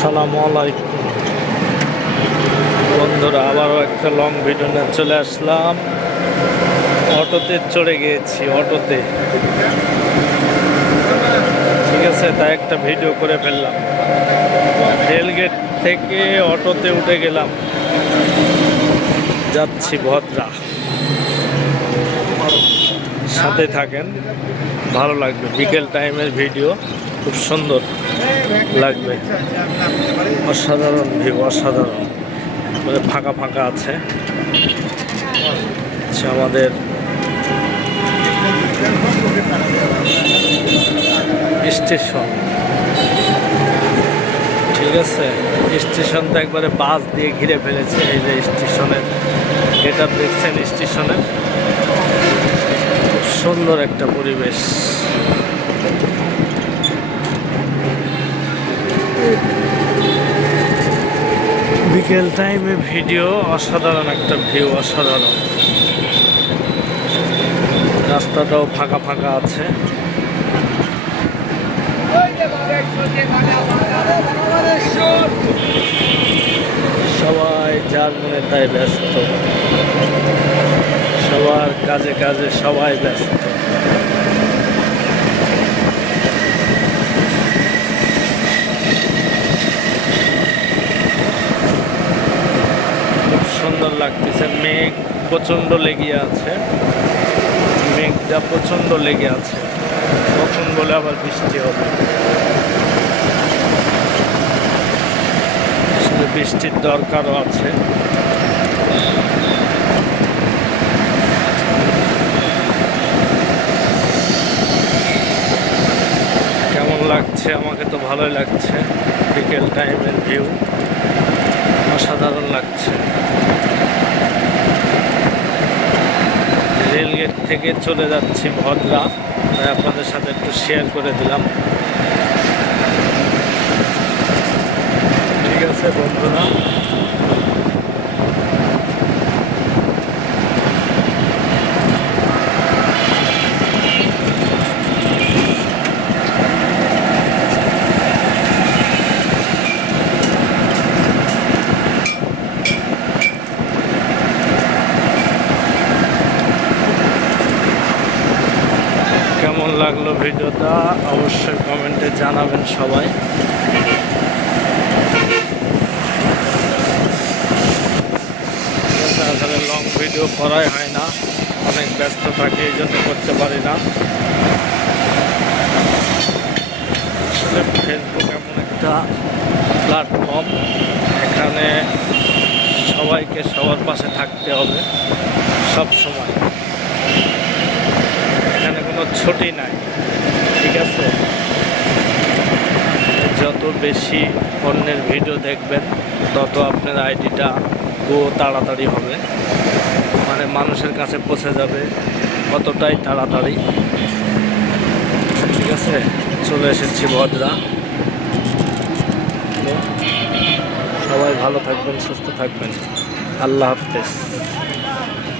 আসসালামু আলাইকুম বন্ধুরা, আবারও একটা লং ভিডিও নিয়ে চলে আসলাম। অটোতে চড়ে গিয়েছি, অটোতে, ঠিক আছে, তাই একটা ভিডিও করে ফেললাম। রেলগেট থেকে অটোতে উঠে গেলাম, যাচ্ছি ভদ্রা। সাথে থাকেন, ভালো লাগবে। বিকেল টাইমের ভিডিও, খুব সুন্দর লাগবে। অসাধারণ ভিউ, অসাধারণ, মানে ফাঁকা ফাঁকা আছে। আমাদের স্টেশন, ঠিক আছে, স্টেশন তো একবারে বাস দিয়ে ঘিরে ফেলেছে। এই যে স্টেশনের এটা দেখছেন, স্টেশনের খুব সুন্দর একটা পরিবেশ। বিকেল টাইমে ভিডিও, অসাধারণ একটা ভিউ, অসাধারণ। রাস্তাটাও ফাঁকা ফাঁকা আছে। সবাই যার মনে তাই ব্যস্ত, সবার কাজে কাজে সবাই ব্যস্ত। খুব সুন্দর লাগতেছে। মেঘ প্রচণ্ড লেগে আছে, মেঘটা প্রচণ্ড লেগে আছে। কখন বলে আবার বৃষ্টি হবে। বৃষ্টির দরকারও আছে। কেমন লাগছে? আমাকে তো ভালোই লাগছে। বিকেল টাইমের ভিউ অসাধারণ লাগছে। রেলগেট থেকে চলে যাচ্ছি ভদ্রা, তাই আপনাদের সাথে একটু শেয়ার করে দিলাম। ঠিক আছে বন্ধুরা, কেমন লাগলো ভিডিওটা অবশ্যই কমেন্টে জানাবেন সবাই। আসলে লং ভিডিও করাই হয় না, অনেক ব্যস্ত থাকি, এই জন্য করতে পারি না। আসলে ফেসবুক এমন একটা প্ল্যাটফর্ম, এখানে সবাইকে সবার পাশে থাকতে হবে সব সময়। এখানে কোনো ছুটি নাই, ঠিক আছে। যত বেশি অন্যের ভিডিও দেখবেন, তত আপনার আইডিটা তাড়াতাড়ি হবে, মানে মানুষের কাছে পৌঁছে যাবে কতটাই তাড়াতাড়ি। ঠিক আছে, চলে এসেছি ভদ্রা। সবাই ভালো থাকবেন, সুস্থ থাকবেন। আল্লাহ হাফেজ।